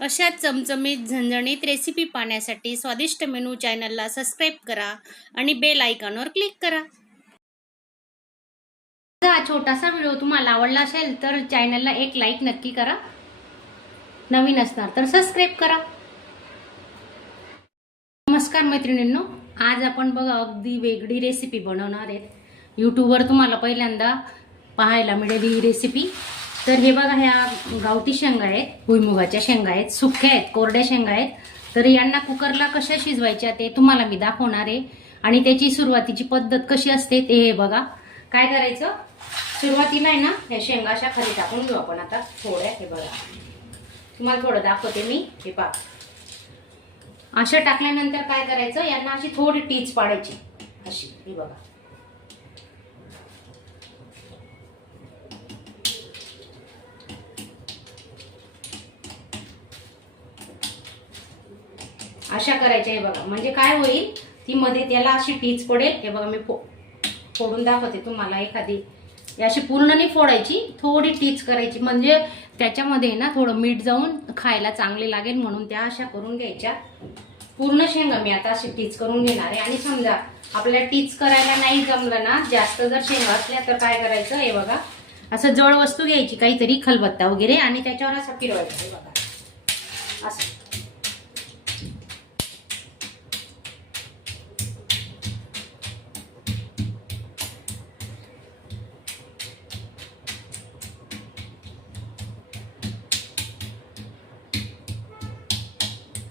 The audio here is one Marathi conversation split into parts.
अशाच चमचमीत झणझणीत रेसिपी पाहण्यासाठी स्वादिष्ट मेनू चॅनलला सबस्क्राईब करा आणि बेल आयकॉनवर क्लिक करा. हा छोटासा व्हिडिओ तुम्हाला आवडला असेल तर चॅनलला एक लाईक नक्की करा. नवीन असणार तर सबस्क्राईब करा. नमस्कार मैत्रिणींनो, आज आपण बघा अगदी वेगळी रेसिपी बनवणार आहेत. यूट्यूबवर तुम्हाला पहिल्यांदा पाहायला मिळेल ही रेसिपी. तर हे बघा, ह्या गावठी शेंगा आहेत, भुईमुगाच्या शेंगा आहेत, सुक्या आहेत, कोरड्या शेंगा आहेत. तर यांना कुकरला कशा शिजवायच्या ते तुम्हाला मी दाखवणार आहे आणि त्याची सुरुवातीची पद्धत कशी असते ते हे बघा. काय करायचं, सुरुवातीला आहे ना ह्या शेंगा अशा खाली टाकून घेऊ आपण. आता थोड्या, हे बघा तुम्हाला थोडं दाखवते मी. हे पहा, अशा टाकल्यानंतर काय करायचं, यांना अशी थोडी टीच पाडायची अशी. हे बघा, अशा करायच्या. हे बघा, म्हणजे काय होईल, ती मध्ये त्याला अशी टीच पडेल. हे बघा, मी फोडून दाखवते तुम्हाला. एखादी अशी पूर्ण नाही फोडायची, थोडी टीच करायची, म्हणजे त्याच्यामध्ये ना थोडं मीठ जाऊन खायला चांगले लागेल म्हणून त्या अशा करून घ्यायच्या. पूर्ण शेंगा मी आता अशी टीच करून घेणार आहे. आणि समजा आपल्याला टीच करायला नाही जमलं ना, जास्त जर शेंगा असल्या तर काय करायचं, हे बघा असं जड वस्तू घ्यायची काहीतरी, खलबत्ता वगैरे, आणि त्याच्यावर असं फिरवायचं. हे बघा असं.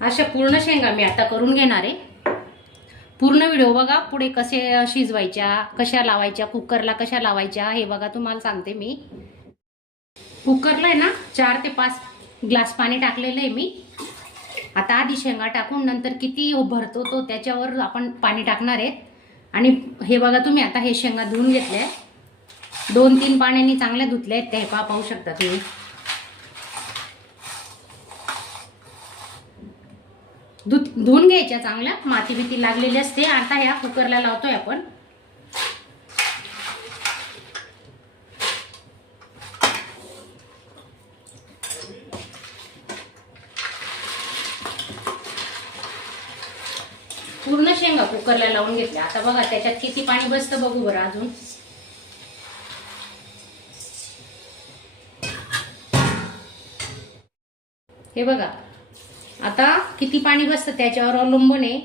अशा पूर्ण शेंगा मी आता करून घेणार आहे. पूर्ण व्हिडिओ बघा, पुढे कसे शिजवायच्या, कशा लावायच्या, कुकरला कशा लावायच्या हे बघा तुम्हाला सांगते मी. कुकरला आहे ना 4 ते 5 ग्लास पाणी टाकलेलं आहे मी. आता आधी शेंगा टाकून नंतर किती भरतो तो त्याच्यावर आपण पाणी टाकणार आहे. आणि हे बघा तुम्ही, आता हे शेंगा धुवून घेतल्या, 2-3 पाण्याने चांगल्या धुतल्या आहेत. ते पाहू शकता तुम्ही. धुवून घ्यायच्या चांगल्या, माती बिती लागलेली असते. आता ह्या कुकरला लावतोय आपण. पूर्ण शेंगा कुकरला लावून घेतल्या. आता बघा त्याच्यात किती पाणी बसतं बघू बरं अजून. हे बघा आता किती पाणी बसतं त्याच्यावर अवलंबून आहे.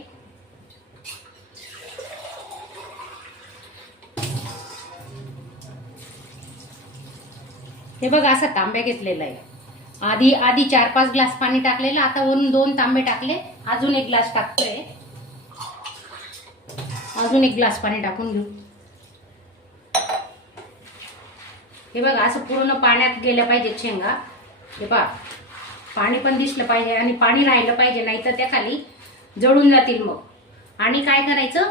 हे बघा, असा तांब्या घेतलेला आहे. आधी 4-5 ग्लास पाणी टाकलेलं, आता वरून 2 तांबे टाकले, अजून 1 ग्लास टाकतोय. अजून 1 ग्लास पाणी टाकून घेऊ. हे बघा, असं पूर्ण पाण्यात गेल्या पाहिजेत शेंगा. हे पहा, पाणी पण दिसलं पाहिजे आणि पाणी राहिलं पाहिजे, नाही तर त्या खाली जळून जातील मग. आणि काय करायचं,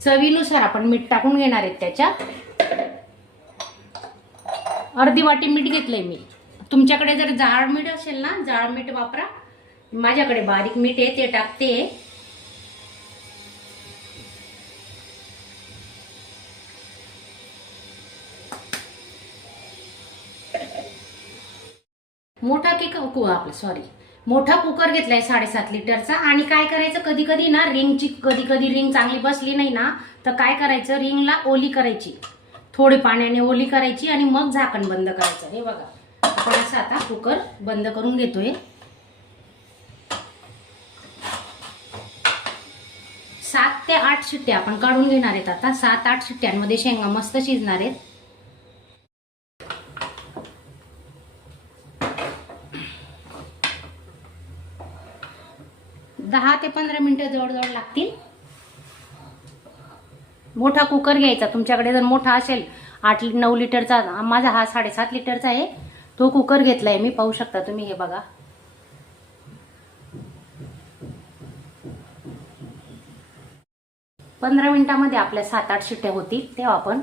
चवीनुसार आपण मीठ टाकून घेणार आहेत त्याच्यात. अर्धी वाटी मीठ घेतलंय मी. तुमच्याकडे जर जाड मीठ असेल ना, जाड मीठ वापरा. माझ्याकडे बारीक मीठ आहे, ते टाकते. मोठा कुकर घेतलाय 7.5 लिटरचा. आणि काय करायचं, कधी कधी ना कधी रिंग चांगली बसली नाही ना, तर काय करायचं, रिंगला ओली करायची, थोडी पाण्याने ओली करायची आणि मग झाकण बंद करायचं. हे बघा, आपण असं आता कुकर बंद करून घेतोय. 7 ते 8 शिट्ट्या आपण काढून घेणार आहेत. आता 7-8 शिट्ट्यांमध्ये शेंगा मस्त शिजणार आहेत. 10 ते 15 मिनिटं जवळजवळ लागतील. मोठा कुकर घ्यायचा, तुमच्याकडे जर मोठा असेल 8-9 लिटरचा, माझा हा 7.5 लिटरचा आहे, तो कुकर घेतलाय मी. पाहू शकता तुम्ही. हे बघा, पंधरा मिनिटांमध्ये आपल्या 7-8 शिट्ट्या होतील. तेव्हा आपण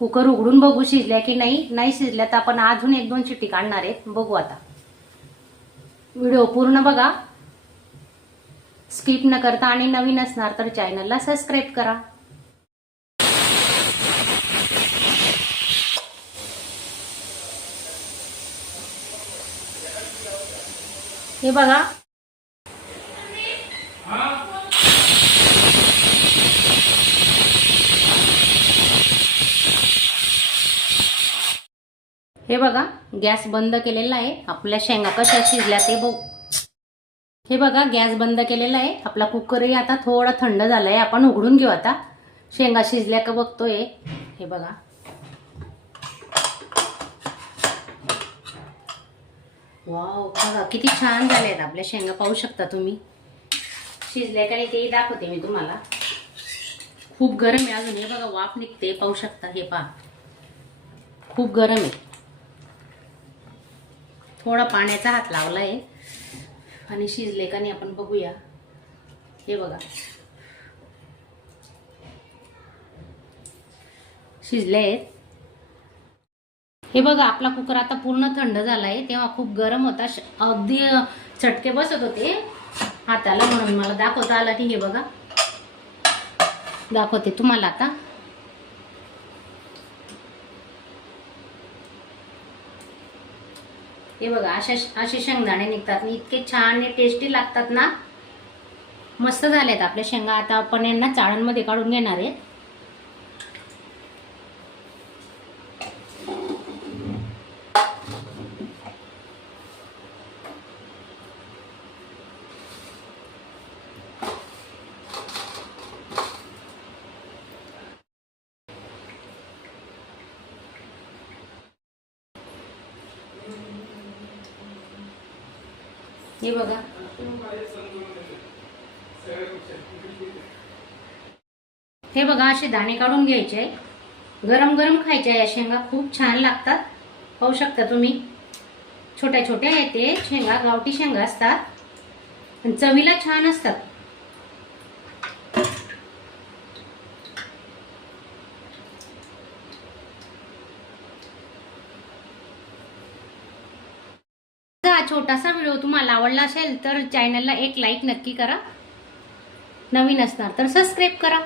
कुकर उघडून बघू शिजल्या की नाही शिजल्या तर आपण अजून 1-2 शिट्टी काढणार आहेत. बघू आता. व्हिडिओ पूर्ण बघा, स्किप न करता. आणि नवीन असणार तर चॅनलला सबस्क्राईब करा. हे बघा हे बघा गॅस बंद केलेला आहे. आपल्या शेंगा कशा शिजल्या ते बघू. हे बघा गॅस बंद केलेला आहे. आपला कुकरही आता थोडा थंड झालाय. आपण उघडून घेऊ आता. शेंगा शिजल्या का बघतोय. हे बघा वाव, बघा किती छान झाल्यात आपल्या शेंगा. पाहू शकता तुम्ही शिजल्या का नाही तेही दाखवते मी तुम्हाला. खूप गरम आहे अजून. हे बघा वाफ निघते, पाहू शकता. हे पहा खूप गरम आहे. थोडा पाण्याचा हात लावला आहे आणि शिजले का नाही आपण बघूया. हे बघा शिजले आहेत. हे बघा आपला कुकर आता पूर्ण थंड झाला आहे. तेव्हा खूप गरम होता, अगदी चटके बसत होते हाताला, म्हणून मला दाखवता आला की हे बघा दाखवते तुम्हाला आता. हे बघा असे शेंगदाणे निघतात. इतके छान आणि टेस्टी लागतात ना. मस्त झालेत आपल्या शेंगा. आता आपण यांना चाळणमध्ये काढून घेणार आहे. हे बघा हे बघा असे दाणे काढून घ्यायचे. गरम गरम खायच्या या शेंगा खूप छान लागतात. पाहू शकता तुम्ही छोट्या छोट्या आहेत ते शेंगा. गावठी शेंगा असतात, चवीला छान असतात. हा छोटासा व्हिडिओ तुम्हाला आवडला असेल तर चॅनलला एक लाईक नक्की करा. नवीन असणार तर सबस्क्राईब करा.